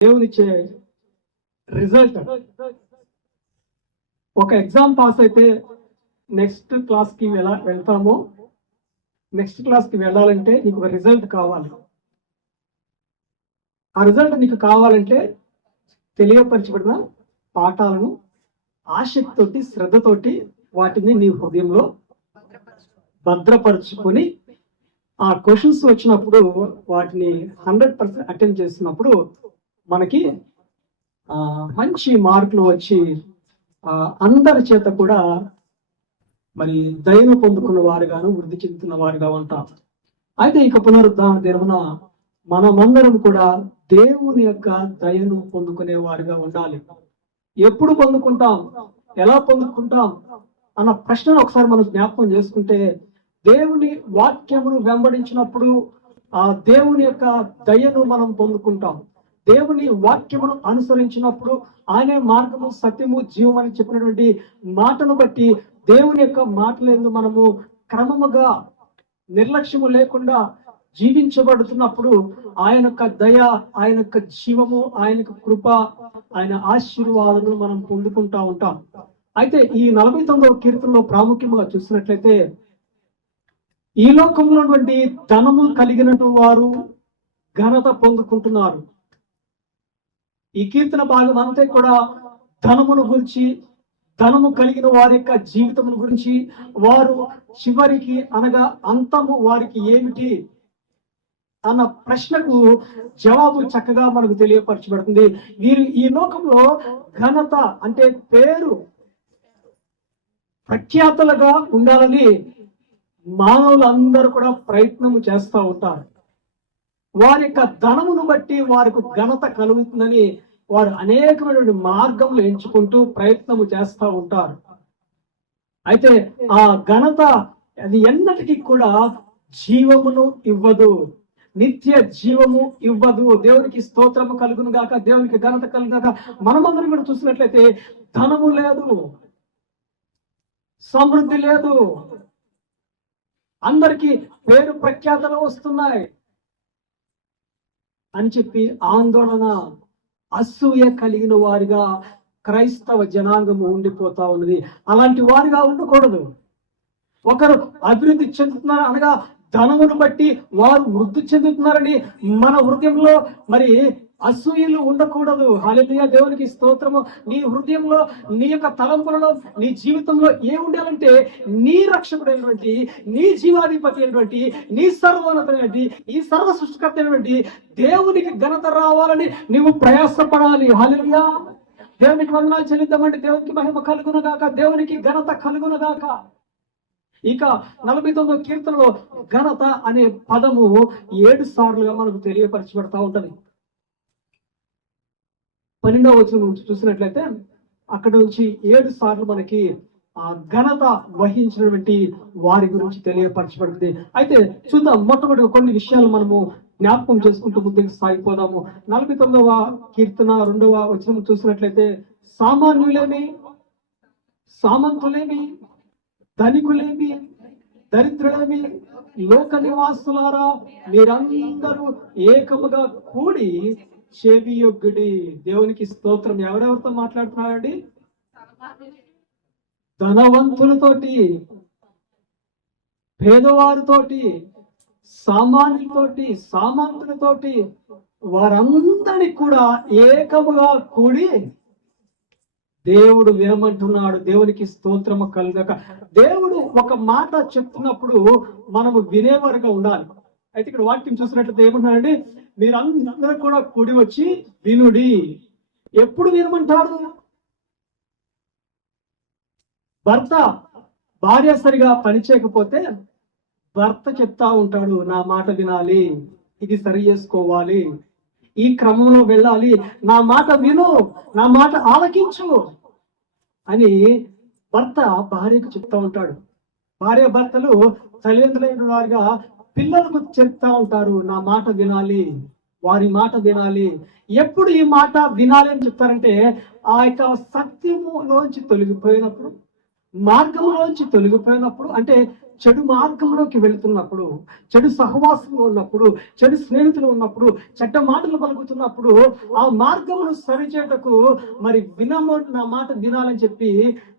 దేవునిచ్చే result. ఒక exam pass అయితే next క్లాస్కి వెళ్తామో, నెక్స్ట్ క్లాస్కి వెళ్ళాలంటే నీకు ఒక రిజల్ట్ కావాలి. ఆ రిజల్ట్ నీకు కావాలంటే తెలియపరచబడిన పాఠాలను ఆసక్తితోటి, శ్రద్ధతోటి వాటిని నీ హృదయంలో భద్రపరుచుకొని ఆ క్వశ్చన్స్ వచ్చినప్పుడు వాటిని 100% అటెండ్ చేసినప్పుడు మనకి మంచి మార్కులు వచ్చి అందరి చేత కూడా మరి దయను పొందుకున్న వారుగాను, వృద్ధి చెందుతున్న వారుగా ఉంటాం. అయితే ఇక పునరుద్ధాన దినమున మనమందరం కూడా దేవుని యొక్క దయను పొందుకునే వారుగా ఉండాలి. ఎప్పుడు పొందుకుంటాం, ఎలా పొందుకుంటాం అన్న ప్రశ్నను ఒకసారి మనం జ్ఞాపకం చేసుకుంటే, దేవుని వాక్యమును వెంబడించినప్పుడు ఆ దేవుని యొక్క దయను మనం పొందుకుంటాం. దేవుని వాక్యమును అనుసరించినప్పుడు ఆయనే మార్గము, సత్యము, జీవం అని చెప్పినటువంటి మాటను బట్టి దేవుని యొక్క మాటలందు మనము క్రమముగా నిర్లక్ష్యము లేకుండా జీవించబడుతున్నప్పుడు ఆయన యొక్క దయ, ఆయన యొక్క జీవము, ఆయన యొక్క కృప, ఆయన ఆశీర్వాదములు మనం పొందుకుంటా ఉంటాం. అయితే ఈ 49వ కీర్తనలో ప్రాముఖ్యంగా చూసినట్లయితే, ఈ లోకంలో ఉన్నటువంటి ధనము కలిగిన వారు ఘనత పొందుకుంటున్నారు. ఈ కీర్తన భాగం అంతా కూడా ధనమును గురించి, ధనము కలిగిన వారి యొక్క జీవితమును గురించి, వారు చివరికి అనగా అంతము వారికి ఏమిటి అన్న ప్రశ్నకు జవాబు చక్కగా మనకు తెలియపరచబడుతుంది. వీరు ఈ లోకంలో ఘనత అంటే పేరు ప్రఖ్యాతలుగా ఉండాలని మానవులందరూ కూడా ప్రయత్నం చేస్తూ ఉంటారు. వారి యొక్క ధనమును బట్టి వారికి ఘనత కలుగుతుందని వారు అనేకమైనటువంటి మార్గములు ఎంచుకుంటూ ప్రయత్నము చేస్తూ ఉంటారు. అయితే ఆ ఘనత అది ఎన్నటికీ కూడా జీవమును ఇవ్వదు, నిత్య జీవము ఇవ్వదు. దేవునికి స్తోత్రము కలుగును గాక, దేవునికి ఘనత కలుగును గాక. మనమందరం కూడా చూసినట్లయితే ధనము లేదు, సమృద్ధి లేదు, అందరికీ పేరు ప్రఖ్యాతలు వస్తున్నాయి అని చెప్పి ఆందోళన, అసూయ కలిగిన వారిగా క్రైస్తవ జనాంగము ఉండిపోతా ఉన్నది. అలాంటి వారిగా ఉండకూడదు. ఒకరు అభివృద్ధి చెందుతున్నారు అనగా ధనమును బట్టి వారు వృద్ధి చెందుతున్నారని మన హృదయంలో మరి అసూయలు ఉండకూడదు. హల్లెలూయా, దేవునికి స్తోత్రము. నీ హృదయంలో, నీ యొక్క తలంపులలో, నీ జీవితంలో ఏముండాలంటే నీ రక్షకుడైనటువంటి, నీ జీవాధిపతి అయినటువంటి, నీ సర్వోన్నతమైనటువంటి, ఈ సర్వ సృష్టికర్త అయినటువంటి దేవునికి ఘనత రావాలని నీవు ప్రయాసపడాలి. హల్లెలూయా, దేవునికి వందనాలు చెల్లిద్దామంటే దేవునికి మహిమ కలుగునుగాక, దేవునికి ఘనత కలుగునుగాక. ఇక 49వ కీర్తనలో ఘనత అనే పదము 7 సార్లుగా మనకు తెలియపరచబడతా ఉంటది. 12వ వచనం నుంచి చూసినట్లయితే అక్కడ నుంచి 7 సార్లు మనకి ఆ ఘనత వహించినటువంటి వారి గురించి తెలియపరచబడుతుంది. అయితే చూద్దాం, మొట్టమొదటి కొన్ని విషయాలు మనము జ్ఞాపకం చేసుకుంటూ ముందుకు సాగిపోదాము. 49వ కీర్తన 2వ వచనం చూసినట్లయితే, సామాన్యులేమి, సామంతులేమి, ధనికులేమి, దరిద్రులేమి, లోక నివాసులారా, మీరందరూ ఏకముగా కూడి చెవియొగ్గుడి. దేవునికి స్తోత్రం. ఎవరెవరితో మాట్లాడుతున్నారండి? ధనవంతులతోటి, పేదవారితోటి, సామాన్యులతోటి, సామంతులతోటి, వారందరినీ కూడా ఏకముగా కూడి దేవుడు వినమంటున్నాడు. దేవునికి స్తోత్రము కలుగక. దేవుడు ఒక మాట చెప్తున్నప్పుడు మనము వినేవారుగా ఉండాలి. అయితే ఇక్కడ వాక్యం చూసినట్లయితే ఏమంటున్నాడండి? మీరందరూ కూడా కూడి వచ్చి వినుడి. ఎప్పుడు వినమంటాడు? భర్త భార్య సరిగా పని చేయకపోతే భర్త చెప్తా ఉంటాడు, నా మాట వినాలి, ఇది సరి చేసుకోవాలి, ఈ క్రమంలో వెళ్ళాలి, నా మాట విను, నా మాట ఆలకించు అని భర్త భార్యకు చెప్తా ఉంటాడు. భార్య భర్తలు తల్లిదండ్రులైన వారిగా పిల్లలకు చెప్తా ఉంటారు, నా మాట వినాలి, వారి మాట వినాలి. ఎప్పుడు ఈ మాట వినాలి అని చెప్తారంటే, ఆ యొక్క సత్యములోంచి తొలగిపోయినప్పుడు, మార్గంలోంచి తొలగిపోయినప్పుడు, అంటే చెడు మార్గంలోకి వెళుతున్నప్పుడు, చెడు సహవాసంలో ఉన్నప్పుడు, చెడు స్నేహితులు ఉన్నప్పుడు, చెడ్డ మాటలు పలుకుతున్నప్పుడు ఆ మార్గమును సరిచేటకు మరి నా మాట వినాలని చెప్పి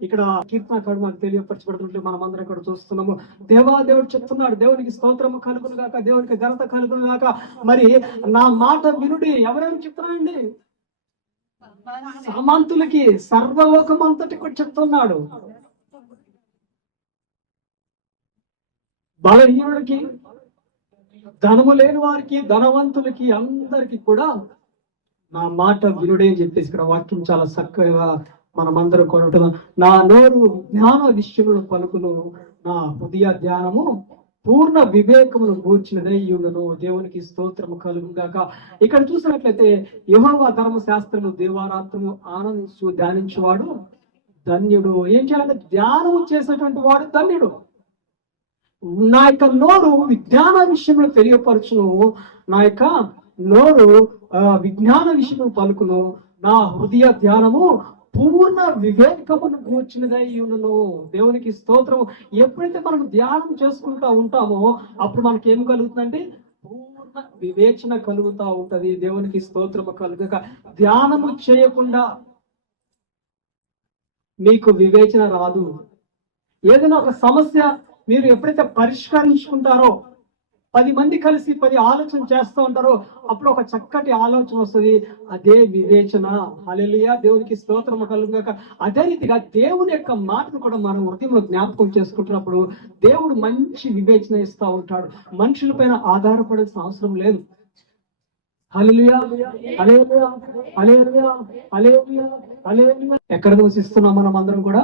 ఇక్కడ కీర్తనకారుడు మనకు తెలియపరచబడుతుంటే మనం అందరం కూడా చూస్తున్నాము. దేవుడు చెప్తున్నాడు, దేవునికి స్తోత్రము కలుగును గాక, దేవునికి ఘనత కలుగును గాక, మరి నా మాట వినుడి. ఎవరెవరు చెప్తున్నారండి? సామంతులకి, సర్వలోకం అంతటి కూడా చెప్తున్నాడు. బలహీనుడికి, ధనము లేని వారికి, ధనవంతులకి, అందరికి కూడా నా మాట వినుడే అని చెప్పేసి ఇక్కడ వాక్యం చాలా చక్కగా మనమందరం కొనటం. నా నోరు జ్ఞాన విషయములు పలుకును, నా హృదయ ధ్యానము పూర్ణ వివేకమును గూర్చినదై ఉండును. దేవునికి స్తోత్రము కలుగును గాక. ఇక్కడ చూసినట్లయితే యెహోవా ధర్మశాస్త్రము దేవారాత్రము ఆనందించు ధ్యానించువాడు ధన్యుడు. ఏం చేయాలంటే ధ్యానము చేసేటువంటి వాడు ధన్యుడు. నా యొక్క నోరు విజ్ఞాన విషయంలో తెలియపరచును, నా యొక్క నోరు విజ్ఞాన విషయంలో పలుకును, నా హృదయ ధ్యానము పూర్ణ వివేకమును గూర్చినదై ఉండును. దేవునికి స్తోత్రము. ఎప్పుడైతే మనం ధ్యానం చేసుకుంటా ఉంటామో అప్పుడు మనకి ఏం కలుగుతుందంటే పూర్ణ వివేచన కలుగుతా ఉంటది. దేవునికి స్తోత్రము కలుగక. ధ్యానము చేయకుండా మీకు వివేచన రాదు. ఏదైనా ఒక సమస్య మీరు ఎప్పుడైతే పరిష్కరించుకుంటారో, 10 మంది కలిసి 10 ఆలోచన చేస్తూ ఉంటారో అప్పుడు ఒక చక్కటి ఆలోచన వస్తుంది. అదే వివేచన. హల్లెలూయా, దేవునికి స్తోత్రము కలుగుగాక. అదే రీతిగా దేవుని యొక్క మాటను కూడా మనం హృదయంలో జ్ఞాపకం చేసుకుంటున్నప్పుడు దేవుడు మంచి వివేచన ఇస్తూ ఉంటాడు. మనుషుల పైన ఆధారపడాల్సిన అవసరం లేదు. హల్లెలూయా, హల్లెలూయా, హల్లెలూయా, హల్లెలూయా, హల్లెలూయా. ఎక్కడ నివసిస్తున్నాం మనం అందరం కూడా?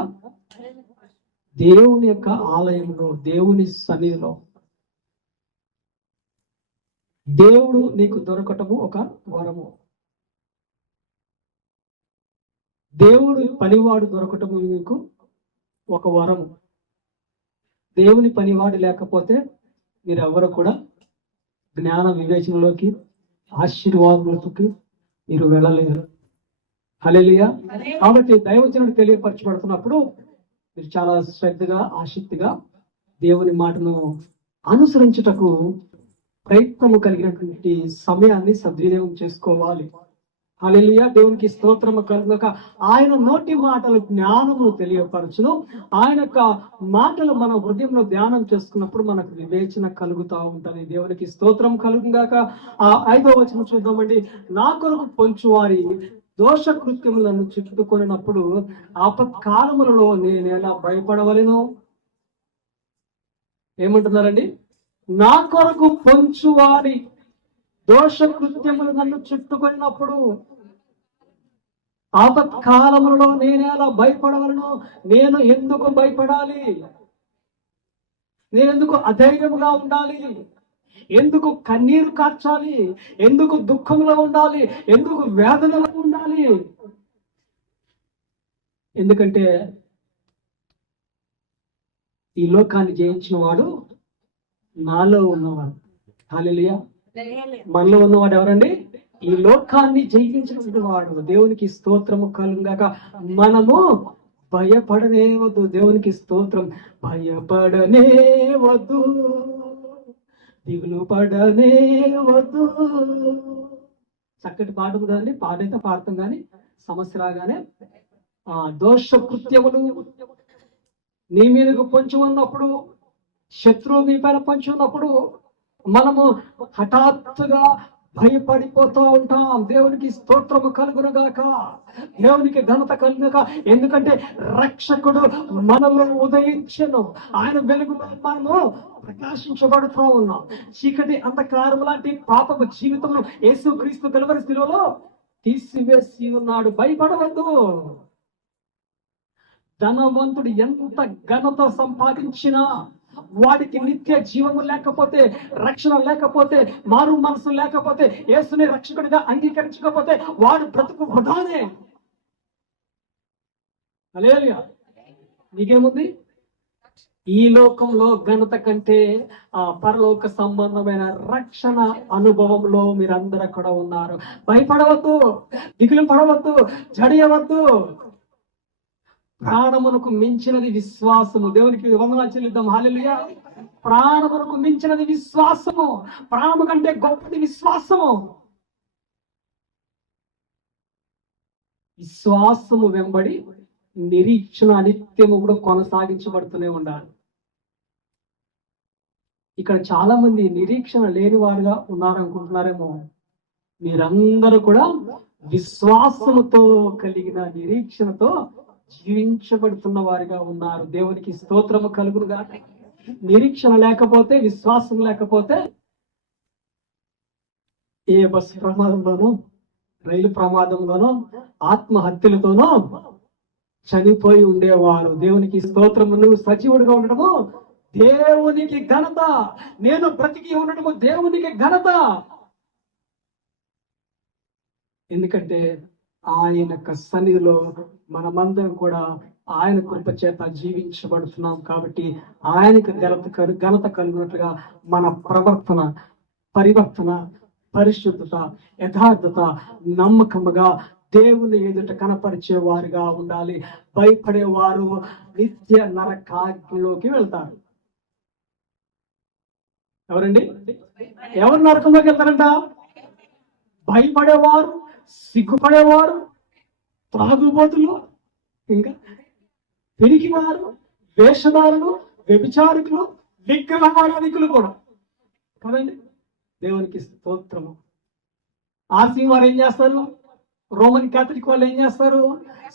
దేవుని యొక్క ఆలయంలో, దేవుని సన్నిధిలో. దేవుడు నీకు దొరకటము ఒక వరము. దేవుడు పనివాడు దొరకటము నీకు ఒక వరము. దేవుని పనివాడు లేకపోతే మీరెవరు కూడా జ్ఞాన వివేచనలోకి, ఆశీర్వాదాలకి మీరు వెళ్ళలేరు. హల్లెలూయా. కాబట్టి దైవజనుడు తెలియపరచబడుతున్నప్పుడు మీరు చాలా శ్రద్ధగా, ఆసక్తిగా దేవుని మాటను అనుసరించుటకు ప్రయత్నము కలిగినటువంటి సమయాన్ని సద్వినియోగం చేసుకోవాలి. హల్లెలూయా, దేవునికి స్తోత్రము కలుగుగాక. ఆయన నోటి మాటలు జ్ఞానమును తెలియపరచును. ఆయన యొక్క మాటలు మన హృదయంలో ధ్యానం చేసుకున్నప్పుడు మనకు వివేచన కలుగుతా ఉంటుంది. దేవునికి స్తోత్రం కలుగుగాక. 5వ వచనం చూద్దామండి. నా కొరకు పొంచువారి దోష కృత్యములను చుట్టుకొనినప్పుడు ఆపత్కాలములలో నేను ఎలా భయపడవలెను? ఏమంటున్నారండి? నా కొరకు పొంచువారి దోష కృత్యములు నన్ను చుట్టుకొనినప్పుడు ఆపత్కాలములలో నేను ఎలా భయపడవలను? నేను ఎందుకు భయపడాలి? నేను ఎందుకు అధైర్యముగా ఉండాలి? ఎందుకు కన్నీరు కార్చాలి? ఎందుకు దుఃఖంలో ఉండాలి? ఎందుకు వేదనలో ఉండాలి? ఎందుకంటే ఈ లోకాన్ని జయించిన వాడు నాలో ఉన్నవాడు. హల్లెలూయా. మనలో ఉన్నవాడు ఎవరండి? ఈ లోకాన్ని జయించినటువంటి వాడు. దేవునికి స్తోత్రము కలుగుగాక. మనము భయపడనే వద్దు. దేవునికి స్తోత్రం. భయపడనే వద్దు, దిగులు పడనే వద్దు. చక్కటి పాట కదండి. పాట అయితే పాడతాం కానీ సమస్య రాగానే దోష కృత్యములు నీ మీదకు పొంచి ఉన్నప్పుడు, శత్రువు మీ పైన పొంచి ఉన్నప్పుడు మనము హఠాత్తుగా భయపడిపోతూ ఉంటాం. దేవునికి స్తోత్రము కలుగునుగాక. దేవునికి ఘనత కలుగునుగాక. ఎందుకంటే రక్షకుడు మనలో ఉదయించెను. ఆయన వెలుగులో మనము ప్రకాశించబడుతూ ఉన్నాం. చీకటి అంధకారం లాంటి పాపపు జీవితంలో యేసుక్రీస్తు కలువరి శిలువలో తీసివేసి ఉన్నాడు. భయపడవద్దు. ధనవంతుడు ఎంత ఘనత సంపాదించినా వాడికి నిత్య జీవము లేకపోతే, రక్షణ లేకపోతే, మారు మనసు లేకపోతే, యేసుని రక్షకుడిగా అంగీకరించకపోతే వాడు బ్రతుకు వృధానే. హల్లెలూయా. నీకేముంది? ఈ లోకంలో ఘనత కంటే పరలోక సంబంధమైన రక్షణ అనుభవంలో మీరందరూ కూడా ఉన్నారు. భయపడవద్దు, దిగులు పడవద్దు, జడియవద్దు. ప్రాణమునకు మించినది విశ్వాసము. దేవునికి వందనాలు చెల్లిద్దాం. హల్లెలూయా. ప్రాణమునకు మించినది విశ్వాసము. ప్రాణము కంటే గొప్పది విశ్వాసము. విశ్వాసము వెంబడి నిరీక్షణ నిత్యము కూడా కొనసాగించబడుతూనే ఉండాలి. ఇక్కడ చాలా మంది నిరీక్షణ లేని వారుగా ఉన్నారనుకుంటున్నారేమో. మీరందరూ కూడా విశ్వాసముతో కలిగిన నిరీక్షణతో జీవించబడుతున్న వారిగా ఉన్నారు. దేవునికి స్తోత్రము కలుగునుగా. నిరీక్షణ లేకపోతే, విశ్వాసం లేకపోతే ఏ బస్సు ప్రమాదంలోనో, రైలు ప్రమాదంలోనో, ఆత్మహత్యలతోనో చనిపోయి ఉండేవారు. దేవునికి స్తోత్రము. నువ్వు సజీవుడిగా ఉండడము దేవునికి ఘనత. నేను బ్రతికి ఉండడము దేవునికి ఘనత. ఎందుకంటే ఆయన సన్నిధిలో మనమందరం కూడా ఆయన కృప చేత జీవించబడుతున్నాం. కాబట్టి ఆయనకు ఘనత కలుగునట్లుగా మన ప్రవర్తన, పరివర్తన, పరిశుద్ధత, యథార్థత, నమ్మకముగా దేవుని ఎదుట కనపరిచే వారుగా ఉండాలి. భయపడేవారు నిత్య నరకాగ్నిలోకి వెళ్తారు. ఎవరండి? ఎవరు నరకంలోకి వెళ్తారంట? భయపడేవారు, సిగ్గుపడేవారు, త్రాగుబోతులు, ఇంకా పెరిగివారు, వేషధారులు, వ్యభిచారికులు, విగ్రహారాధికులు కూడా కదండి. దేవునికి స్తోత్రము. ఆర్సీ వారు ఏం చేస్తారు? రోమన్ క్యాథలిక్ వాళ్ళు ఏం చేస్తారు?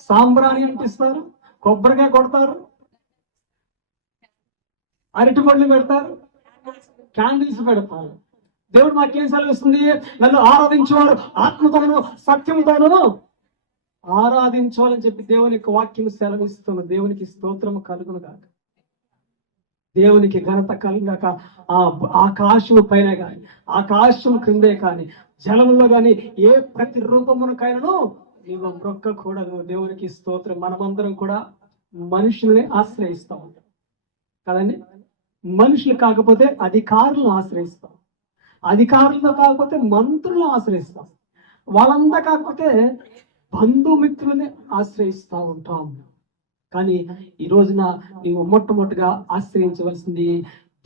సాంబ్రాణి అంటిస్తారు, కొబ్బరికాయ కొడతారు, అరటి పళ్ళు పెడతారు, క్యాండిల్స్ పెడతారు. దేవుడు మాకేం సెలవిస్తుంది? నన్ను ఆరాధించేవారు ఆత్మతోనూ సత్యముతోనూ ఆరాధించాలని చెప్పి దేవుని యొక్క వాక్యం సెలవిస్తున్న. దేవునికి స్తోత్రము కలుగును గాక. దేవునికి ఘనత కలుగాక. ఆకాశము పైన కానీ, ఆకాశం క్రిందే కానీ, జలంలో కానీ ఏ ప్రతి రూపమునకైనను నీవు మొక్కకూడదు. దేవునికి స్తోత్రం. మనమందరం కూడా మనుషుల్ని ఆశ్రయిస్తాం కదండి. మనుషులు కాకపోతే అధికారులను ఆశ్రయిస్తాం, అధికారులతో కాకపోతే మంత్రులను ఆశ్రయిస్తాం, వాళ్ళంతా కాకపోతే బంధుమిత్రులని ఆశ్రయిస్తూ ఉంటాం. కానీ ఈ రోజున నీవు మొట్టమొదటిగా ఆశ్రయించవలసింది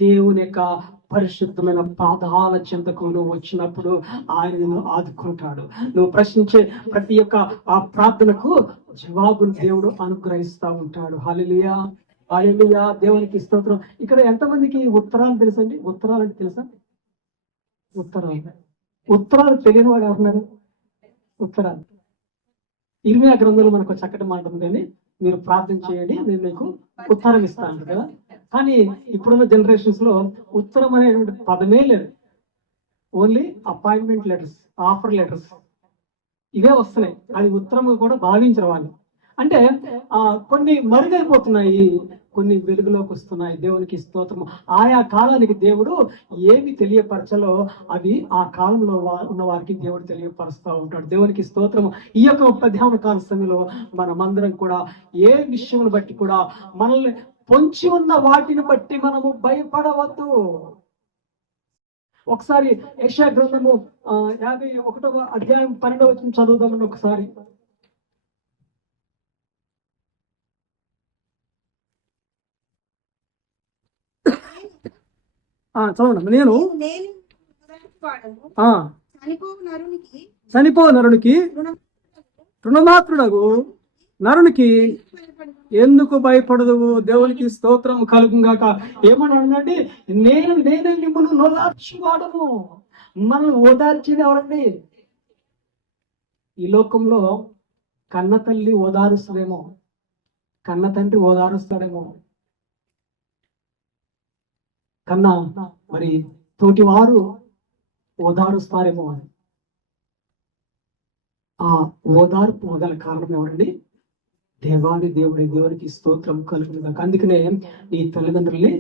దేవుని యొక్క పరిశుద్ధమైన పాదాల చెంతకు నువ్వు వచ్చినప్పుడు ఆయన నిన్ను ఆదుకుంటాడు. నువ్వు ప్రశ్నించే ప్రతి ఒక్క ఆ ప్రార్థనకు జవాబును దేవుడు అనుగ్రహిస్తూ ఉంటాడు. హల్లెలూయా, హల్లెలూయా. దేవునికి స్తోత్రం. ఇక్కడ ఎంతమందికి ఉత్తరాలు తెలుసండి? ఉత్తరాలు అంటే తెలుసా? ఉత్తరాలు తెలియని వాడు ఎవరున్నారు? ఉత్తరాలు ఇర్మియా గ్రంథంలో మనకు చక్కటి మాట ఉంది, కానీ మీరు ప్రార్థన చేయండి నేను మీకు ఉత్తరం ఇస్తాను కదా. కానీ ఇప్పుడున్న జనరేషన్స్ లో ఉత్తరం అనేటువంటి పదమే లేదు. Only appointment letters, offer letters ఇవే వస్తున్నాయి. అది ఉత్తరం కూడా భావించరు వాళ్ళు. అంటే కొన్ని మరుగైపోతున్నాయి, కొన్ని వెలుగులోకి వస్తున్నాయి. దేవునికి స్తోత్రము. ఆయా కాలానికి దేవుడు ఏమి తెలియపరచలో అవి ఆ కాలంలో ఉన్న వారికి దేవుడు తెలియపరుస్తూ ఉంటాడు. దేవునికి స్తోత్రము. ఈ యొక్క మధ్యాహ్న కాల సమయంలో మనమందరం కూడా ఏ విషయం బట్టి కూడా మనల్ని పొంచి ఉన్న వాటిని బట్టి మనము భయపడవద్దు. ఒకసారి యెషయా గ్రంథము 51వ అధ్యాయం 12వ వచనం చదువుదామని ఒకసారి. చదవండి. నేను చనిపో నరునికి తృణమాత్రుడగు నరునికి ఎందుకు భయపడదు? దేవునికి స్తోత్రం కలుగుగాక. ఏమని అన్నాడు? నేనే మిమ్మల్ని ఓదార్చువాడను. మనల్ని ఓదార్చేది ఎవరండి? ఈ లోకంలో కన్న తల్లి ఓదారుస్తుందేమో, కన్న తండ్రి ఓదారుస్తాడేమో, కన్నా మరి తోటి వారు ఓదారుస్తారేమో అని. ఆ ఓదార్పు గల కారణం ఎవరండి? దేవునికి స్తోత్రం కలుగును. అందుకనే నీ తల్లిదండ్రుల్ని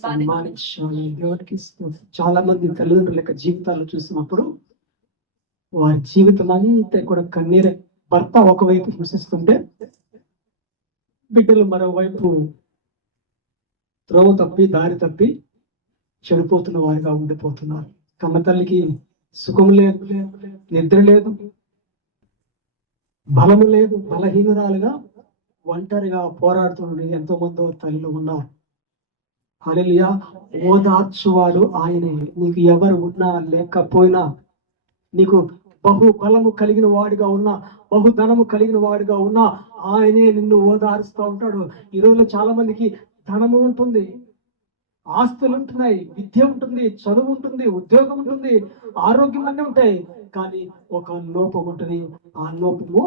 సన్మానించాలి. దేవునికి స్తోత్రం. చాలా మంది తల్లిదండ్రుల యొక్క జీవితాలు చూసినప్పుడు వారి జీవితం అంతా కూడా కన్నీరే. భర్త ఒకవైపు హింసిస్తుంటే బిడ్డలు మరోవైపు త్రోవ తప్పి దారి తప్పి చెడిపోతున్న వారిగా ఉండిపోతున్నారు. కన్న తల్లికి సుఖం లేదు, నిద్ర లేదు, బలము లేదు, బలహీనురాలుగా ఒంటరిగా పోరాడుతున్న ఎంతో మంది తల్లులు ఉన్నారు. హల్లెలూయా. ఓదార్చువాడు ఆయనే. నీకు ఎవరు ఉన్నా లేకపోయినా, నీకు బహు బలము కలిగిన వాడిగా ఉన్నా, బహుధనము కలిగిన వాడిగా ఉన్నా, ఆయనే నిన్ను ఓదారుస్తూ ఉంటాడు. ఈ రోజులో చాలా మందికి ధనము ఉంటుంది, ఆస్తులు ఉంటున్నాయి, విద్య ఉంటుంది, చదువు ఉంటుంది, ఉద్యోగం ఉంటుంది, ఆరోగ్యం అన్నీ ఉంటాయి. కానీ ఒక లోపం ఉంటుంది. ఆ లోపము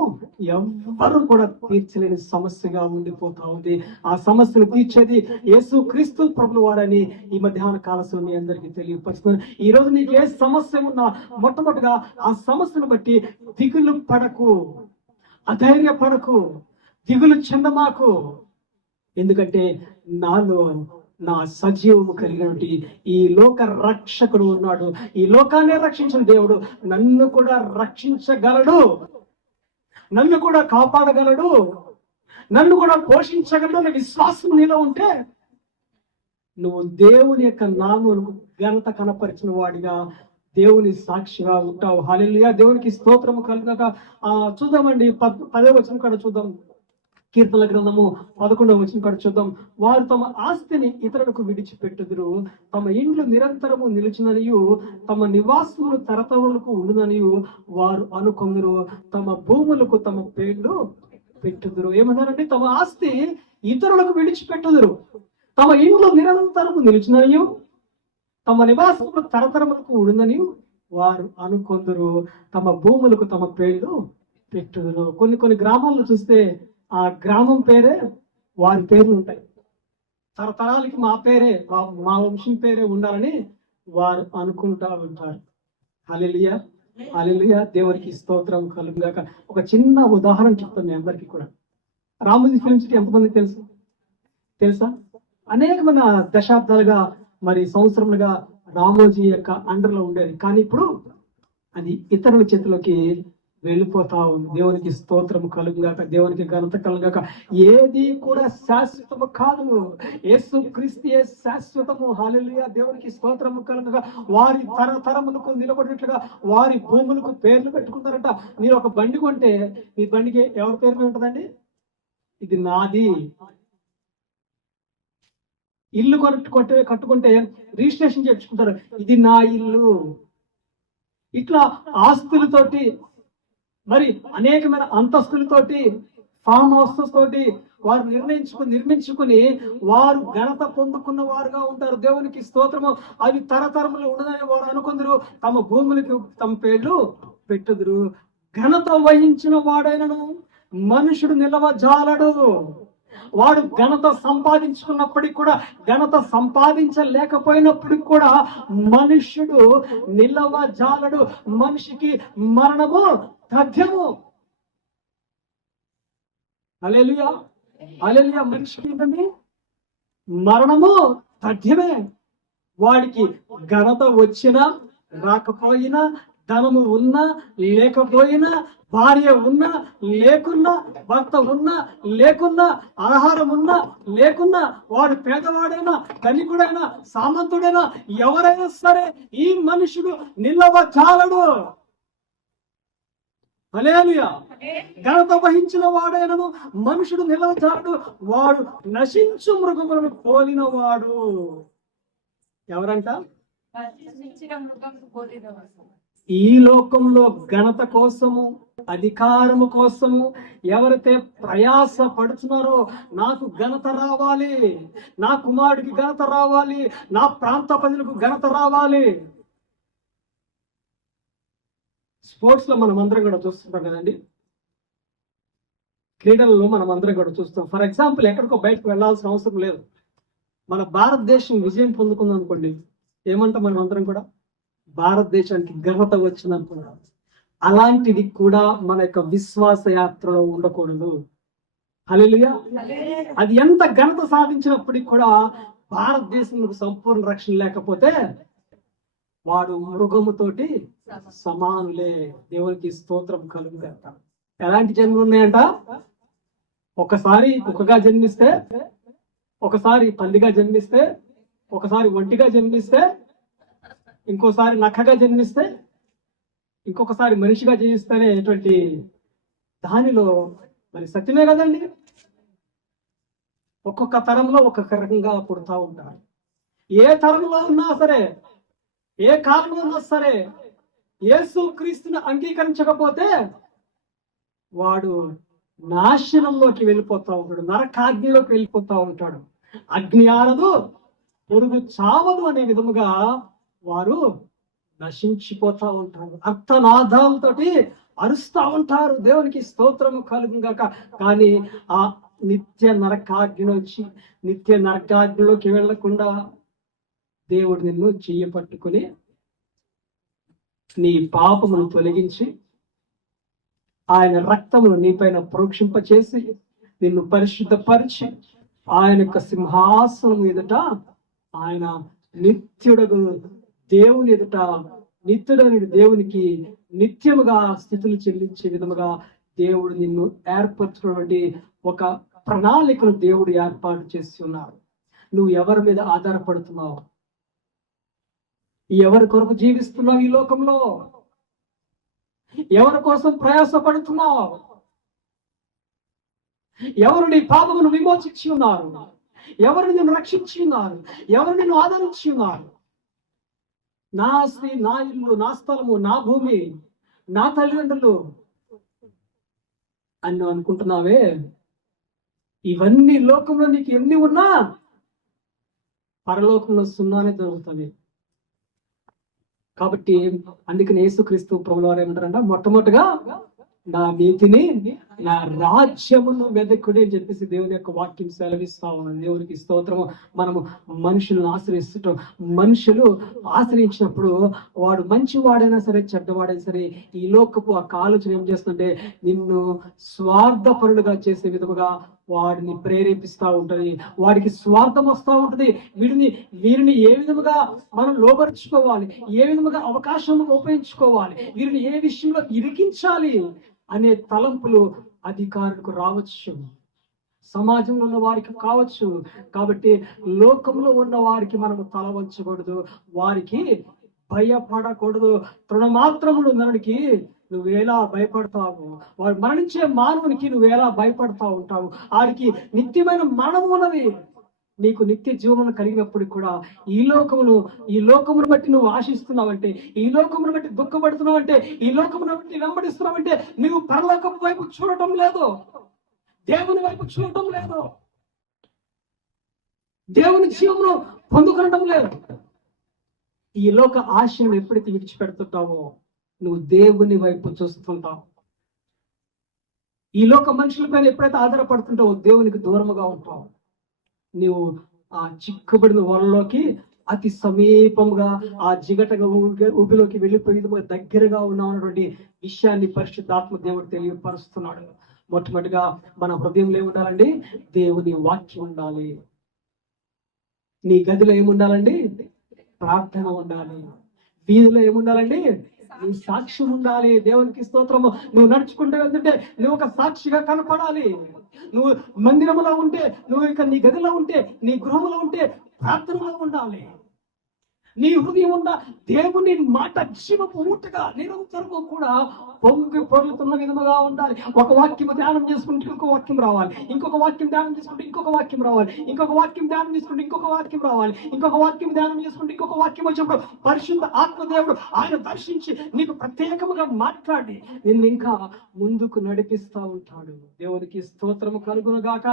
ఎవ్వరు కూడా తీర్చలేని సమస్యగా ఉండిపోతా ఉంది. ఆ సమస్యను తీర్చేది యేసు క్రీస్తు ప్రభువు వారని ఈ మధ్యాహ్న కాలంలో మీ అందరికీ తెలియపరుస్తున్నాను. ఈ రోజు నీకు ఏ సమస్య ఉన్నా మొట్టమొదటిగా ఆ సమస్యను బట్టి దిగులు పడకు, అధైర్యపడకు, దిగులు చెందమాకు. ఎందుకంటే నాలో నా సజీవము కలిగినటువంటి ఈ లోక రక్షకుడు ఉన్నాడు. ఈ లోకాన్ని రక్షించిన దేవుడు నన్ను కూడా రక్షించగలడు, నన్ను కూడా కాపాడగలడు, నన్ను కూడా పోషించగలడు అనే విశ్వాసం నీలో ఉంటే నువ్వు దేవుని యొక్క నామమునకు ఘనత కనపరిచిన వాడిగా, దేవుని సాక్షిగా ఉంటావు. హల్లెలూయా. దేవునికి స్తోత్రము కలుగాక. చూద్దామండి 10వ వచనం కాడ చూద్దాం. కీర్తనల గ్రంథము 11వ వచనం కాడ చూద్దాం. వారు తమ ఆస్తిని ఇతరులకు విడిచిపెట్టుదురు, తమ ఇండ్లు నిరంతరము నిలిచిననియు, తమ నివాసములు తరతరములకు ఉండుననియు వారు అనుకొందురు, తమ భూములకు తమ పేర్లు పెట్టుదురు. ఏమన్నారంటే తమ ఆస్తి ఇతరులకు విడిచిపెట్టుదురు, తమ ఇండ్లు నిరంతరము నిలిచిననియు, తమ నివాసములు తరతరములకు ఉండుననియు వారు అనుకొందురు, తమ భూములకు తమ పేర్లు పెట్టుదురు. కొన్ని గ్రామాలను చూస్తే ఆ గ్రామం పేరే వారి పేర్లు ఉంటాయి. తరతరాలకి మా పేరే, మా వంశం పేరే ఉండాలని వారు అనుకుంటా ఉంటారు. హల్లెలూయా. హల్లెలూయా. దేవునికి స్తోత్రం కలుగుగాక. ఒక చిన్న ఉదాహరణ చెప్తాను మీ అందరికీ కూడా. రామోజీ ఫిల్మ్ సిటీ ఎంతమంది తెలుసా? అనేకమైన దశాబ్దాలుగా మరి సంవత్సరములుగా రామోజీ యొక్క అండర్లో ఉండేది. కానీ ఇప్పుడు అది ఇతరుల చేతిలోకి వెళ్ళిపోతా ఉంది. దేవునికి స్తోత్రము కలుగుగాక, దేవునికి ఘనత కలుగాక. ఏది కూడా శాశ్వతము కాదు, యేసు క్రీస్తుయే శాశ్వతము. హల్లెలూయా. దేవునికి స్తోత్రము కలుగాక. వారి తరతరములకు నిలబడినట్లుగా వారి భూములకు పేర్లు పెట్టుకుంటారట. మీరు ఒక బండి కొంటే మీ బండికి ఎవరి పేరు మీద ఉంటుందండి? ఇది నాది. ఇల్లు కట్టుకుంటే రిజిస్ట్రేషన్ చేయించుకుంటారు, ఇది నా ఇల్లు. ఇట్లా ఆస్తులతోటి, మరి అనేకమైన అంతస్తులతోటి, ఫామ్ హౌసెస్ తోటి వారు నిర్మించుకుని వారు ఘనత పొందుకున్న వారుగా ఉంటారు. దేవునికి స్తోత్రము. అవి తరతరములు ఉండదని వారు అనుకుందరు, తమ భూములకి తమ పేర్లు పెట్టుదురు. ఘనత వహించిన వాడైనను మనుషుడు నిలవజాలడు. వాడు ఘనత సంపాదించుకున్నప్పటికి కూడా, ఘనత సంపాదించలేకపోయినప్పటికి కూడా మనుష్యుడు నిలవజాలడు. మనిషికి మరణము తథ్యము. హల్లెలూయా. హల్లెలూయా. మనిషికి మరణము తథ్యమే. వాడికి ఘనత వచ్చినా రాకపోయినా, ధనము ఉన్నా లేకపోయినా, భార్య ఉన్నా లేకున్నా, భర్త ఉన్నా లేకున్నా, ఆహారం ఉన్నా లేకున్నా, వాడు పేదవాడైనా ధనికుడైనా సామంతుడైనా ఎవరైనా సరే ఈ మనుషుడు నిలవజాలడు. హల్లెలూయా. ఘనత వహించిన వాడైనను మనుషుడు నిలవజాలడు. వాడు నశించు మృగములను పోలిన వాడు. ఎవరంట? ఈ లోకంలో ఘనత కోసము, అధికారము కోసము ఎవరైతే ప్రయాస పడుతున్నారో, నాకు ఘనత రావాలి, నా కుమారుడికి ఘనత రావాలి, నా ప్రాంత ప్రజలకు ఘనత రావాలి. స్పోర్ట్స్ లో మనం అందరం కూడా చూస్తుంటాం కదండి, క్రీడలలో మనం అందరం కూడా చూస్తాం. ఫర్ ఎగ్జాంపుల్, ఎక్కడికో బయటకు వెళ్లాల్సిన అవసరం లేదు. మన భారతదేశం విజయం పొందుకుంది అనుకోండి, ఏమంటాం మనం అందరం కూడా? భారతదేశానికి ఘనత వచ్చిందనుకున్నాం. అలాంటిది కూడా మన యొక్క విశ్వాస యాత్రలో ఉండకూడదు. హల్లెలూయా. అది ఎంత ఘనత సాధించినప్పటికి కూడా భారతదేశంలో సంపూర్ణ రక్షణ లేకపోతే వాడు మృగముతోటి సమానులే. దేవునికి స్తోత్రం కలుగుగాక. ఎలాంటి జన్మలు ఉన్నాయంట? ఒకసారి కుక్కగా జన్మిస్తే, ఒకసారి పందిగా జన్మిస్తే, ఒకసారి ఒంటిగా జన్మిస్తే, ఇంకోసారి నక్కగా జన్మిస్తే, ఇంకొకసారి మనిషిగా జీవిస్తేనేటువంటి దానిలో మరి సత్యమే కదండి. ఒక్కొక్క తరంలో ఒక్కొక్క రకంగా పుడతా ఉంటారు. ఏ తరంలో ఉన్నా సరే, ఏ కాలంలో ఉన్నా సరే, యేసు క్రీస్తుని అంగీకరించకపోతే వాడు నాశనంలోకి వెళ్ళిపోతా ఉంటాడు, నరకాగ్నిలోకి వెళ్ళిపోతా ఉంటాడు. అగ్ని ఆరదు, పొరుగు చావదు అనే విధముగా వారు నశించిపోతా ఉంటారు. అర్థనాదాలతోటి అరుస్తా ఉంటారు. దేవునికి స్తోత్రము కలుగుగాక. కానీ ఆ నిత్య నరకాగ్ని వచ్చి నిత్య నరకాగ్నిలోకి వెళ్లకుండా దేవుడు నిన్ను చెయ్య పట్టుకుని నీ పాపమును తొలగించి ఆయన రక్తమును నీపైన ప్రోక్షింపచేసి నిన్ను పరిశుద్ధపరిచి ఆయన యొక్క సింహాసనం ఎదుట ఆయన నిత్యుడగు దేవుని ఎదుట నిత్యుడని దేవునికి నిత్యముగా స్థితులు చెల్లించే విధముగా దేవుడు నిన్ను ఏర్పరచుకున్నటువంటి ఒక ప్రణాళికను దేవుడు ఏర్పాటు చేసి ఉన్నారు. నువ్వు ఎవరి మీద ఆధారపడుతున్నావు? ఎవరి కొరకు జీవిస్తున్నావు? ఈ లోకంలో ఎవరి కోసం ప్రయాసపడుతున్నావు? ఎవరు నీ పాపమును విమోచించి ఉన్నారు? ఎవరు నిన్ను రక్షించి ఉన్నారు? ఎవరు నిన్ను ఆదరించి ఉన్నారు? నా ఆస్తి, నా ఇల్లు, నా స్థలము, నా భూమి, నా తల్లిదండ్రులు అని నువ్వు అనుకుంటున్నావే, ఇవన్నీ లోకంలో నీకు ఎన్ని ఉన్నా పరలోకంలో సున్నానే దొరుకుతుంది. కాబట్టి అందుకని యేసుక్రీస్తు ప్రభువు వారు ఏమంటారంట, మొట్టమొదటిగా నా నీతిని, నా రాజ్యమును వెదకుడి అని చెప్పేసి దేవుని యొక్క వాక్యం సెలవిస్తా ఉన్నది. దేవునికి స్తోత్రము. మనము మనుషులను ఆశ్రయిస్తుంటాం. మనుషులు ఆశ్రయించినప్పుడు వాడు మంచివాడైనా సరే చెడ్డవాడైనా సరే ఈ లోకపు ఆ ఆలోచన ఏం చేస్తుంటే నిన్ను స్వార్థపరుడుగా చేసే విధముగా వాడిని ప్రేరేపిస్తూ ఉంటది. వాడికి స్వార్థం వస్తూ ఉంటది. వీరిని ఏ విధముగా మనం లోపరుచుకోవాలి, ఏ విధముగా అవకాశం ఉపయోగించుకోవాలి, వీరిని ఏ విషయంలో ఇరికించాలి అనే తలంపులు అధికారులకు రావచ్చు, సమాజంలో ఉన్న వారికి కావచ్చు. కాబట్టి లోకంలో ఉన్న వారికి మనము తల వంచకూడదు, వారికి భయపడకూడదు. తృణమాత్రముడు నరుడికి నువ్వేలా భయపడతావు? వాడు మరణించే మానవునికి నువ్వేలా భయపడతా ఉంటావు? వాడికి నిత్యమైన మరణం ఉన్నది. నీకు నిత్య జీవమును కలిగినప్పుడు కూడా ఈ లోకమును బట్టి నువ్వు ఆశిస్తున్నావంటే, ఈ లోకమును బట్టి దుఃఖపడుతున్నావంటే, ఈ లోకమును బట్టి వెంబడిస్తున్నావంటే నువ్వు పరలోకపు వైపు చూడటం లేదు, దేవుని వైపు చూడటం లేదు, దేవుని జీవమును పొందుకొనటం లేదు. ఈ లోక ఆశను ఎప్పుడైతే విడిచిపెడుతుంటావో నువ్వు దేవుని వైపు చూస్తుంటావు. ఈ లోక మనుషులపైన ఎప్పుడైతే ఆధారపడుతుంటావో దేవునికి దూరముగా ఉంటావు. నీవు ఆ చిక్కుబడిన వలలోకి అతి సమీపంగా ఆ జిగటగా ఊబిలోకి వెళ్ళిపోయి దగ్గరగా ఉన్నటువంటి విషయాన్ని పరిశుద్ధాత్మ దేవుడు తెలియపరుస్తున్నాడు. మొట్టమొదటిగా మన హృదయంలో ఏముండాలండి? దేవుని వాక్యం ఉండాలి. నీ గదిలో ఏముండాలండి? ప్రార్థన ఉండాలి. వీధిలో ఏముండాలండి? నీ సాక్ష్యం ఉండాలి. దేవునికి స్తోత్రము. నువ్వు నడుచుకుంటే వెళ్తుంటే నువ్వు ఒక సాక్షిగా కనపడాలి. నువ్వు మందిరంలో ఉంటే, నువ్వు ఇక నీ గదిలో ఉంటే, నీ గృహంలో ఉంటే ప్రార్థనలో ఉండాలి. నీ హృదయం ఉన్న దేవుని మాట జీవపు ఊటగా నిరంతరము కూడా పొంగి పొరులుతున్న విధముగా ఉండాలి. ఒక వాక్యం ధ్యానం చేసుకుంటే ఇంకొక వాక్యం రావాలి, ఇంకొక వాక్యం ధ్యానం చేసుకుంటే ఇంకొక వాక్యం రావాలి, ఇంకొక వాక్యం ధ్యానం చేసుకుంటే ఇంకొక వాక్యం రావాలి, ఇంకొక వాక్యం ధ్యానం చేసుకుంటే ఇంకొక వాక్యం వచ్చినప్పుడు పరిశుద్ధ ఆత్మదేవుడు ఆయన దర్శించి నీకు ప్రత్యేకముగా మాట్లాడి నిన్ను ఇంకా ముందుకు నడిపిస్తా ఉంటాడు. దేవునికి స్తోత్రము కలుగును గాక.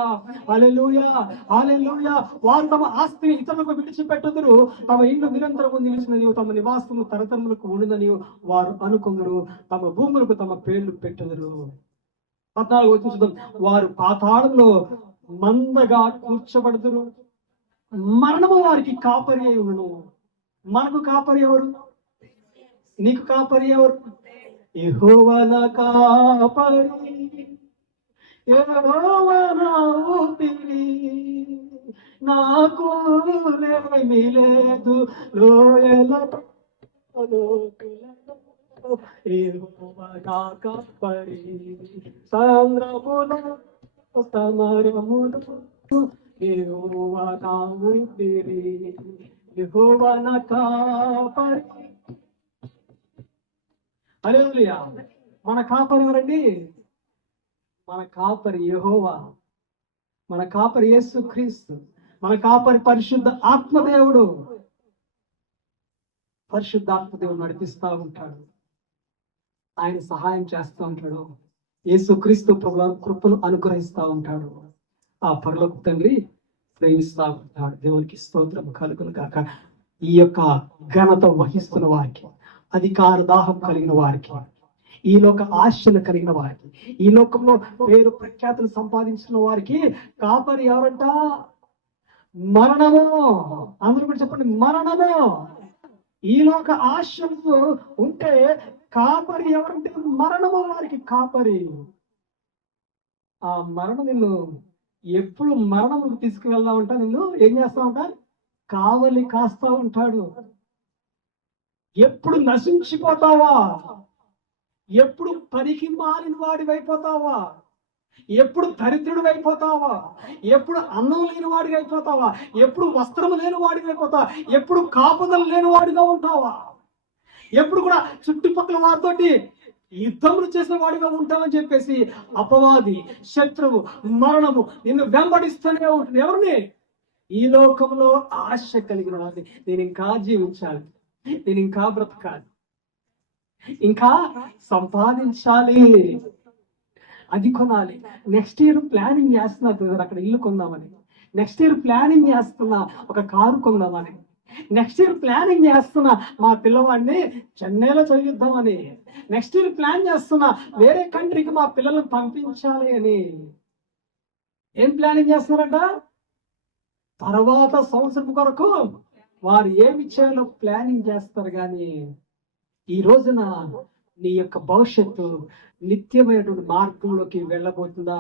హల్లెలూయా, హల్లెలూయా. వారు తమ ఆస్తిని ఇతరులకు విడిచిపెట్టుదురు, తమ ఇల్లు నిరంతరము నిలిచిన తమ నివాసము తరతరములకు ఉండునని వారు అనుకొందురు, తమ భూములకు తమ పేర్లు పెట్టుదురు. 14 చూద్దాం. వారు పాతాళంలో మందగా కూర్చబడుదురు, మరణము వారికి కాపరి అయి ఉండును. మనకు కాపరి ఎవరు? నీకు కాపరి ఎవరు? యెహోవా నా కాపరి, యెహోవా నా ఊపిరి, నాకు ఏమీ లేదు లోయలో యెహోవా నా కాపరి, సంద్రములో సమరములో యెహోవా నా ఊపిరి, యెహోవా నా కాపరి. హల్లెలూయా. మన కాపరి ఎవరండి? మన కాపరి యెహోవా. మన కాపరి యేసు క్రీస్తు, మన కాపరి పరిశుద్ధ ఆత్మదేవుడు. పరిశుద్ధ ఆత్మదేవుడు నడిపిస్తూ ఉంటాడు, ఆయన సహాయం చేస్తూ ఉంటాడు, యేసు క్రీస్తు ప్రభుల కృపను అనుగ్రహిస్తూ ఉంటాడు. ఆ పరలోక తండ్రి ప్రేమిస్తూ ఉంటాడు. దేవునికి స్తోత్రం కలుగును గాక. ఈ యొక్క ఘనత వహిస్తున్న వారికి, అధికార దాహం కలిగిన వారికి, ఈ లోక ఆశలు కలిగిన వారికి, ఈ లోకంలో పేరు ప్రఖ్యాతులు సంపాదించిన వారికి కాపరి ఎవరంట? మరణము. అందరూ కూడా చెప్పండి, మరణము. ఈ లోక ఆశలు ఉంటే కాపరి ఎవరంటే మరణము వారికి కాపరి. ఆ మరణం నిన్ను ఎప్పుడు మరణముకు తీసుకువెళ్తా ఉంటా, నిన్ను ఏం చేస్తా ఉంటా? కావలి కాస్తా ఉంటాడు. ఎప్పుడు నశించిపోతావా? ఎప్పుడు పనికి మాలిన వాడివైపోతావా? ఎప్పుడు దరిద్రుడు అయిపోతావా? ఎప్పుడు అన్నం లేని వాడిగా అయిపోతావా? ఎప్పుడు వస్త్రం లేని వాడిగా అయిపోతావా? ఎప్పుడు కాపుదలు లేని వాడిగా ఉంటావా? ఎప్పుడు కూడా చుట్టుపక్కల వారితోటి యుద్ధములు చేసిన వాడిగా ఉంటామని చెప్పేసి అపవాది, శత్రువు, మరణము నిన్ను వెంబడిస్తూనే ఉంటుంది. ఎవరిని? ఈ లోకంలో ఆశ కలిగిన వాడిని. నేను ఇంకా జీవించాలి, నేను ఇంకా బ్రతకాలి, ఇంకా సంపాదించాలి, అది కొనాలి. నెక్స్ట్ ఇయర్ ప్లానింగ్ చేస్తున్నా అక్కడ ఇల్లు కొందామని, నెక్స్ట్ ఇయర్ ప్లానింగ్ చేస్తున్నా ఒక కారు కొందామని, నెక్స్ట్ ఇయర్ ప్లానింగ్ చేస్తున్నా మా పిల్లవాడిని చెన్నైలో చదివిద్దామని, నెక్స్ట్ ఇయర్ ప్లాన్ చేస్తున్నా వేరే కంట్రీకి మా పిల్లలను పంపించాలి అని. ఏం ప్లానింగ్ చేస్తున్నారంట? తర్వాత సంవత్సరం కొరకు వారు ఏమి చేయాలో ప్లానింగ్ చేస్తారు. కానీ ఈ రోజున నీ యొక్క భవిష్యత్తు నిత్యమైనటువంటి మార్గంలోకి వెళ్ళబోతుందా?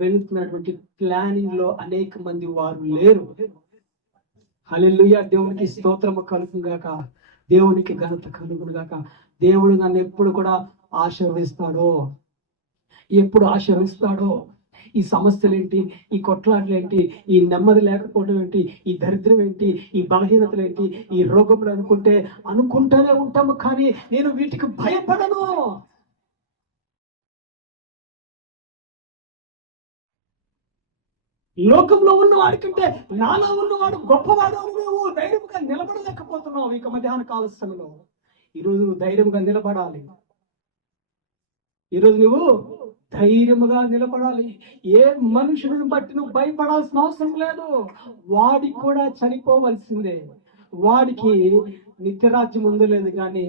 వెళుతున్నటువంటి ప్లానింగ్ లో అనేక మంది వారు లేరు. హల్లెలూయా. దేవునికి స్తోత్రము కలుగుగాక, దేవునికి ఘనత కలుగుగాక. దేవుడు నన్ను ఎప్పుడు కూడా ఆశీర్వదిస్తాడో, ఎప్పుడు ఆశీర్వదిస్తాడో. ఈ సమస్యలు ఏంటి, ఈ కొట్లాటలు ఏంటి, ఈ నెమ్మది లేకపోవడం ఏంటి, ఈ దరిద్రం ఏంటి, ఈ బలహీనతలు ఏంటి, ఈ రోగములు అనుకుంటూనే ఉంటాము. కానీ నేను వీటికి భయపడను. లోకంలో ఉన్నవాడి కంటే నాలో ఉన్నవాడు గొప్పవాడు అని నువ్వు ధైర్యంగా నిలబడలేకపోతున్నావు. ఇక మధ్యాహ్న కాల సమయంలో ఈరోజు నువ్వు ధైర్యంగా నిలబడాలి. ఈరోజు నువ్వు ధైర్యముగా నిలబడాలి. ఏ మనుషుని బట్టి నువ్వు భయపడాల్సిన అవసరం లేదు. వాడికి కూడా చనిపోవలసిందే, వాడికి నిత్యరాజ్యం ఉందో లేదు. కానీ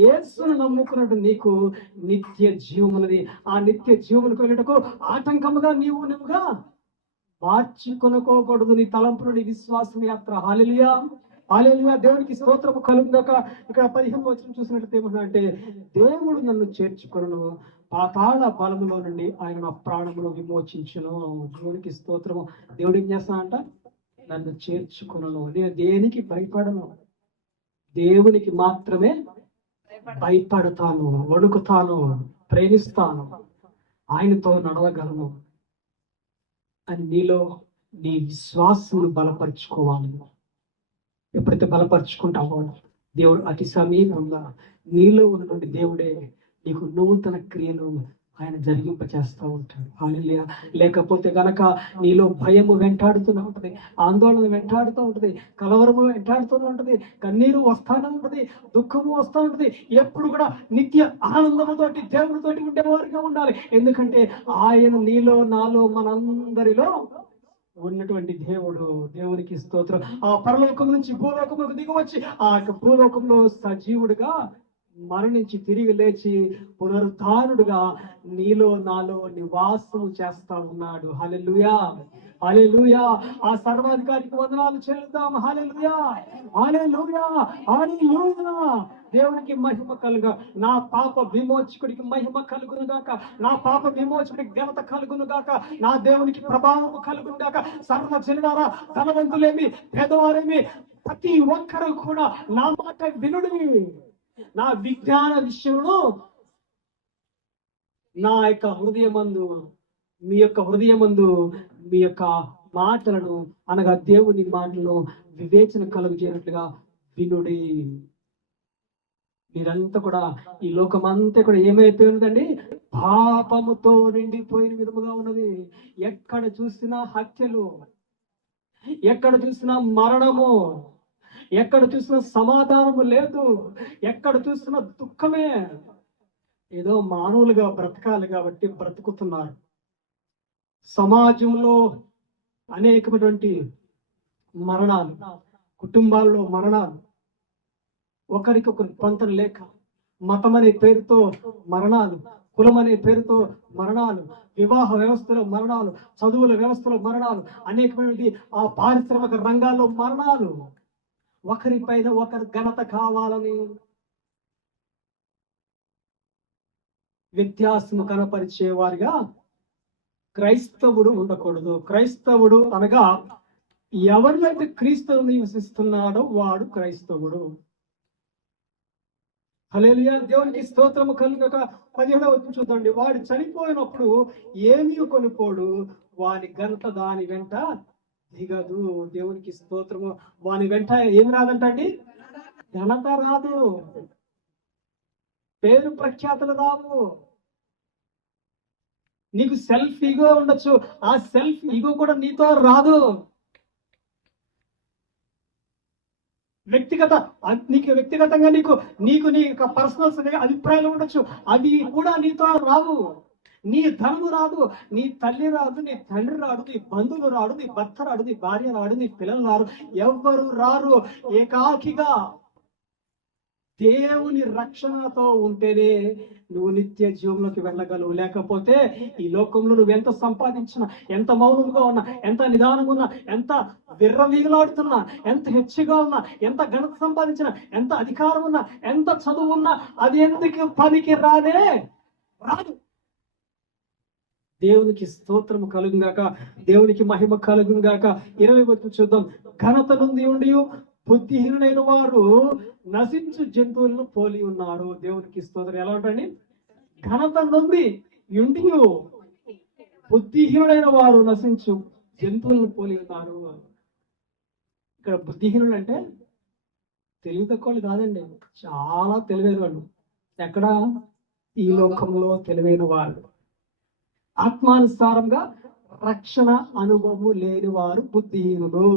యేసును నమ్ముకున్నట్టు నీకు నిత్య జీవమున్నది. ఆ నిత్య జీవములకు వెళ్ళటకు ఆటంకముగా నువ్వుగా మార్చుకొనుకోకూడదు నీ తలంపులు, నీ విశ్వాసం యాత్ర. హల్లెలూయా, హల్లెలూయా. దేవునికి స్తోత్రము కలుగుగాక. ఇక్కడ 15వ వచనం చూసినట్లయితే ఏమన్నా అంటే, దేవుడు నన్ను చేర్చుకొనును, పాతాళ బలములో నుండి ఆయన నా ప్రాణమును విమోచించును. దేవునికి స్తోత్రము. దేవుడు ఏం చేస్తానంట? నన్ను చేర్చుకొనును. నేను దేనికి భయపడను, దేవునికి మాత్రమే భయపడతాను, వణుకుతాను, ప్రేమిస్తాను, ఆయనతో నడవగలను అని నీలో నీ విశ్వాసమును బలపరుచుకోవాలి. ఎప్పుడైతే బలపరుచుకుంటావో దేవుడు అతి సమీపంగా నీలో ఉన్నటువంటి దేవుడే నీకు నూతన క్రియలు ఆయన జరిగింపచేస్తూ ఉంటాడు. హల్లెలూయా. లేకపోతే గనక నీలో భయము వెంటాడుతూనే ఉంటది, ఆందోళన వెంటాడుతూ ఉంటది, కలవరము వెంటాడుతూనే ఉంటది, కన్నీరు వస్తానే ఉంటది, దుఃఖము వస్తూ ఉంటది. ఎప్పుడు కూడా నిత్య ఆనందముతోటి దేవునితోటి ఉండేవారుగా ఉండాలి. ఎందుకంటే ఆయన నీలో, నాలో, మనందరిలో ఉన్నటువంటి దేవుడు. దేవునికి స్తోత్రం. ఆ పరలోకం నుంచి భూలోకములకు దిగివచ్చి ఆ భూలోకంలో సజీవుడిగా మరణించి తిరిగి లేచి పునరుద్ధానుడుగా నీలో, నాలో నివాసం చేస్తా ఉన్నాడు. హల్లెలూయా, హల్లెలూయా. ఆ సర్వాధికారికి వందనాలు చెల్లిద్దాం. హల్లెలూయా, హల్లెలూయా, హల్లెలూయా. దేవునికి మహిమ కలుగా. నా పాప విమోచకుడికి మహిమ కలుగును గాక, నా పాప విమోచకుడికి ఘనత కలుగును గాక, నా దేవునికి ప్రభావం కలుగును గాక. సర్వ జనులారా, ధనవంతులేమి పేదవారేమి ప్రతి ఒక్కరూ కూడా నా మాట వినుడి. నా విజ్ఞాన విషయంలో నా యొక్క హృదయమందు, మీ యొక్క హృదయమందు మీ యొక్క మాటలను అనగా దేవుని మాటలను వివేచన కలుగు చేయనట్లుగా వినుడి. మీరంతా కూడా ఈ లోకమంతా కూడా ఏమైపోయి ఉన్నదండి? పాపముతో నిండిపోయిన విధముగా ఉన్నది. ఎక్కడ చూసినా హత్యలు, ఎక్కడ చూసినా మరణము, ఎక్కడ చూసినా సమాధానము లేదు, ఎక్కడ చూసినా దుఃఖమే. ఏదో మానవులుగా బ్రతకాలి కాబట్టి బ్రతుకుతున్నారు. సమాజంలో అనేకమైనటువంటి మరణాలు, కుటుంబాల్లో మరణాలు, ఒకరికొకరు పొంతన లేక, మతం అనే పేరుతో మరణాలు, కులం అనే పేరుతో మరణాలు, వివాహ వ్యవస్థలో మరణాలు, చదువుల వ్యవస్థలో మరణాలు, అనేకమైనటువంటి ఆ పారిశ్రామిక రంగాల్లో మరణాలు. ఒకరిపైన ఒకరు ఘనత కావాలని వ్యత్యాసము కనపరిచేవారిగా క్రైస్తవుడు ఉండకూడదు. క్రైస్తవుడు అనగా ఎవరినైతే క్రీస్తువుని నివసిస్తున్నాడో వాడు క్రైస్తవుడు. హల్లెలూయా, దేవునికి స్తోత్రము కలుగక. 17వ వచనం చూద్దండి. వాడు చనిపోయినప్పుడు ఏమీ కొనుకోడు, వాని ఘనత దాని వెంట దిగదు. దేవునికి స్తోత్రము. వాని వెంట ఏమి రాదంటండి? ఘనత రాదు, పేరు ప్రఖ్యాతులు రావు. నీకు సెల్ఫ్ ఈగో ఉండొచ్చు, ఆ సెల్ఫ్ ఈగో కూడా నీతో రాదు. నీకు వ్యక్తిగతంగా నీకు నీకు నీ యొక్క పర్సనల్ అభిప్రాయాలు ఉండొచ్చు, అవి కూడా నీతో రావు. నీ ధనము రాదు, నీ తల్లి రాదు, నీ తండ్రి రాడు, నీ బంధువులు రాడు, నీ భర్త రాడు, నీ భార్య రాడు, నీ పిల్లలు రారు, ఎవ్వరు రారు. ఏకాకిగా దేవుని రక్షణతో ఉంటేనే నువ్వు నిత్య జీవంలోకి వెళ్ళగలవు. లేకపోతే ఈ లోకంలో నువ్వు ఎంత సంపాదించినా, ఎంత మౌనంగా ఉన్నా, ఎంత నిదానంగా ఉన్నా, ఎంత విర్రవీగలాడుతున్నా, ఎంత హెచ్చుగా ఉన్నా, ఎంత ఘనత సంపాదించినా, ఎంత అధికారం ఉన్నా, ఎంత చదువు ఉన్నా, అది ఎందుకు పనికి రాదు. దేవునికి స్తోత్రము కలుగుగాక, దేవునికి మహిమ కలుగుగాక. 20 వచనం చూద్దాం. ఘనత నుండి ఉండి బుద్ధిహీనులైన వారు నశించు జంతువులను పోలి ఉన్నారు. దేవునికి స్తోత్రం. ఎలా ఉంటుంది? ఘనత నుండి ఉండి బుద్ధిహీనులైన వారు నశించు జంతువులను పోలి ఉన్నారు. ఇక్కడ బుద్ధిహీనులు అంటే తెలివి తక్కువ కాదండి, చాలా తెలివైన వాళ్ళు. ఎక్కడ? ఈ లోకంలో తెలివైన వాళ్ళు. ఆత్మానుసారంగా రక్షణ అనుభవం లేని వారు బుద్ధిహీనులు.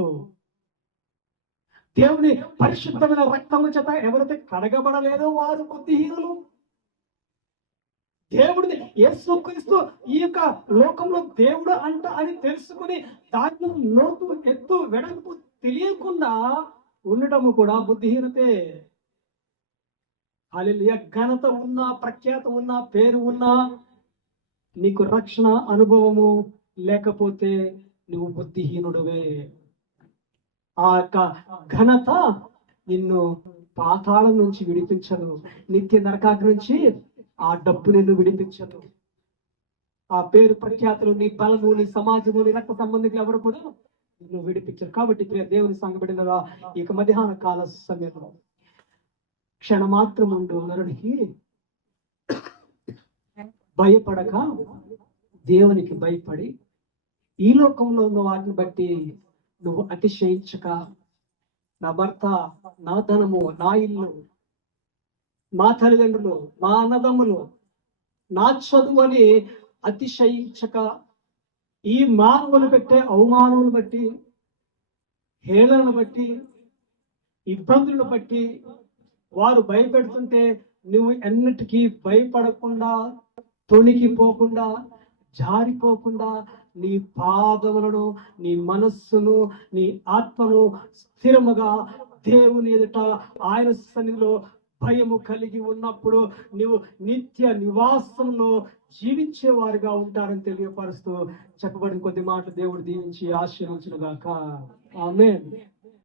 దేవుని పరిశుద్ధమైన రక్తము చేత ఎవరైతే కడగబడలేదో వారు బుద్ధిహీనులు. దేవుడిని యేసుక్రీస్తు ఈ యొక్క లోకంలో దేవుడు అంట అని తెలుసుకుని దాంట్లో లోతు ఎత్తు వెడల్పు తెలియకుండా ఉండటము కూడా బుద్ధిహీనతే. హల్లెలూయా. ఘనత ఉన్నా, ప్రఖ్యాత ఉన్నా, పేరు ఉన్నా, నీకు రక్షణ అనుభవము లేకపోతే నువ్వు బుద్ధిహీనుడువే. ఆ యొక్క ఘనత నిన్ను పాతాళం నుంచి విడిపించదు, నిత్య నరకాగ్ని నుంచి ఆ డబ్బు నిన్ను విడిపించదు. ఆ పేరు ప్రఖ్యాతులు, నీ బలము, నీ సమాజము, నీ రక్త సంబంధికులు ఎవరు కూడా నిన్ను విడిపించరు. కాబట్టి ప్రియ దేవుని సంఘబడినలా ఈ యొక్క మధ్యాహ్న కాల సమయంలో క్షణమాత్రముండు నరుడికి భయపడక దేవునికి భయపడి ఈ లోకంలో ఉన్న వాటిని బట్టి నువ్వు అతిశయించక, నా భర్త, నా ధనము, నా ఇల్లు, నా తల్లిదండ్రులు, నా అన్నదమ్ములు, నా చదువు అని అతిశయించక, ఈ మానవులు పెట్టే అవమానములు బట్టి, హేళనను బట్టి, ఇబ్బందులను బట్టి వారు భయపెడుతుంటే నువ్వు ఎన్నిటికీ భయపడకుండా, తొణికిపోకుండా, జారిపోకుండా నీ పాదములను, నీ మనస్సును, నీ ఆత్మను స్థిరముగా దేవుని ఎదుట ఆయన సన్నిధిలో భయము కలిగి ఉన్నప్పుడు నీవు నిత్య నివాసంలో జీవించేవారుగా ఉంటారని తెలియపరుస్తూ చెప్పబడిన కొద్ది మాటలు దేవుడు దీవించి ఆశీర్వదించును గాక. ఆమేన్.